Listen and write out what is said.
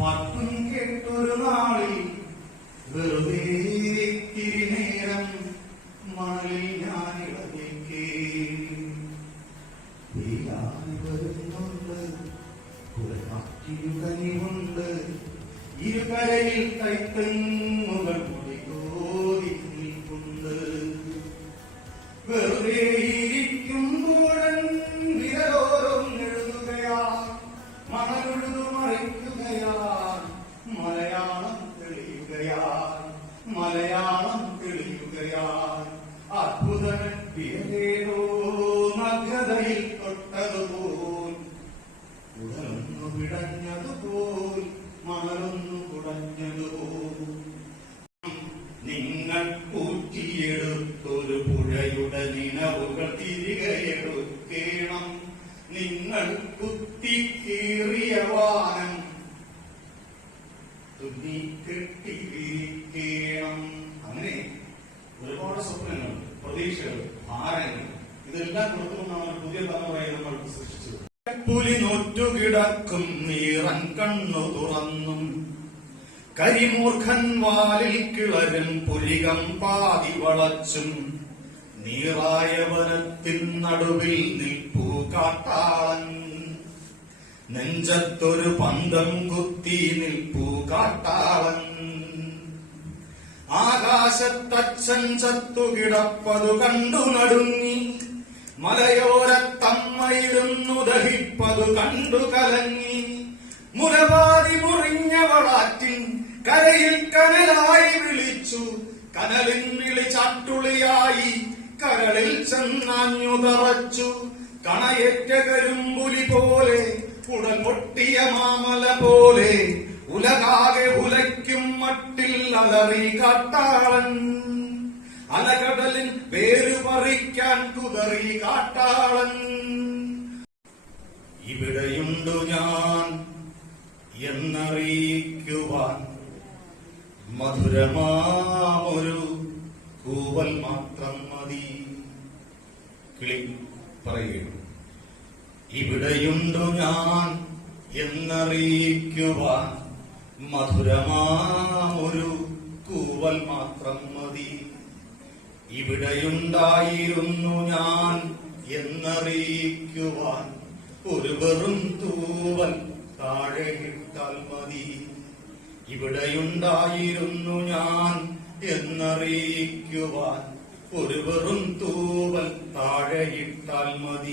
പാട്ടും കേട്ടൊരു നാളിൽ വെറുതെ ഇത്തിരി നേരം മണലിൽ ഞാൻ ഇളകിക്കേ വെയിലായി വരുന്നുണ്ട് കുളമാറ്റിയുടനിവുണ്ട് ഇരുകരയിൽ കൈത്തെങ്ങുകൾ മുടികോതി നിൽപ്പുണ്ട് വെറുതെ ഇരിക്കുമ്പോഴൻ വിരലോരൊന്നെഴുതുകയാ മണലുഴുതു മറിക്കുകയാ മലയാളം തെളിയുകയാ അത്ഭുതൻ വിരലേതോ നഗ്നതയിൽ തൊട്ടതുപോൽ ഉടലൊന്നു പിടഞ്ഞതുപോൽ മണലൊന്നു കുടഞ്ഞതുപോൽ നിങ്ങൾ കൂറ്റിയെടുത്തൊരു പുഴയുടെ നിലവുകൾ തിരികെ എടുക്കണം നിങ്ങൾ കുത്തിക്കീറിയ വാനം തുന്നിക്കെട്ടിരിക്കണം. അങ്ങനെ ഒരുപാട് സ്വപ്നങ്ങൾ, പ്രതീക്ഷകൾ, ഭാരങ്ങൾ ഇതെല്ലാം കൊടുത്തുകൊണ്ടാണ് പുതിയ തലമുറയെ നമ്മൾ സൃഷ്ടിച്ചത്. പുലി നോറ്റുകിടക്കും നീറൻ കണ്ണു തുറന്നും കരിമൂർഖൻ വാലിൽ കിളരും പുലികം പാതി വളച്ചും നീറായ വനത്തിൻ നടുവിൽ നിൽപ്പൂ കാട്ടാളൻ നെഞ്ചത്തൊരു പന്തം കുത്തി നിൽപ്പൂ കാട്ടാളൻ ആകാശത്തച്ഛൻ ചത്തുകിടപ്പതു കണ്ടു നടുങ്ങി മലയോരത്തമ്മയിരുന്നു ദഹിപ്പതു കണ്ടു കലങ്ങി മുലപാതി മുറിഞ്ഞവളാറ്റിൻ കരയിൽ കനലായി വിളിച്ചു കനലിൻ വിളി ചാട്ടുളിയായി കരളിൽ ചെന്നാഞ്ഞു തറച്ചു കണയേറ്റ കരുമ്പുലി പോലെ ഉടൽ പൊട്ടിയ മാമല പോലെ ഉലകാകെ ഉലയ്ക്കും മട്ടിൽ അലറി കാട്ടാളൻ അലകടലിൻ വേരു പറിക്കാൻ കുതറി കാട്ടാളൻ ഇവിടെയുണ്ടു ഞാൻ എന്നറിയിക്കുവാൻ മധുരമാമൊരു കൂവൽ മാത്രം മതി. കിളി പറയുകയും ഇവിടെയുണ്ടു ഞാൻ എന്നറിയിക്കുവാൻ മധുരമാമൊരു കൂവൽ മാത്രം മതി. ഇവിടെയുണ്ടായിരുന്നു ഞാൻ എന്നറിയിക്കുവാൻ ഒരു വെറും തൂവൽ താഴെ ഇട്ടാൽ മതി. ഇവിടെയുണ്ടായിരുന്നു ഞാൻ എന്നറിയിക്കുവാൻ ഒരു വെറും തൂവൽ താഴെ ഇട്ടാൽ മതി.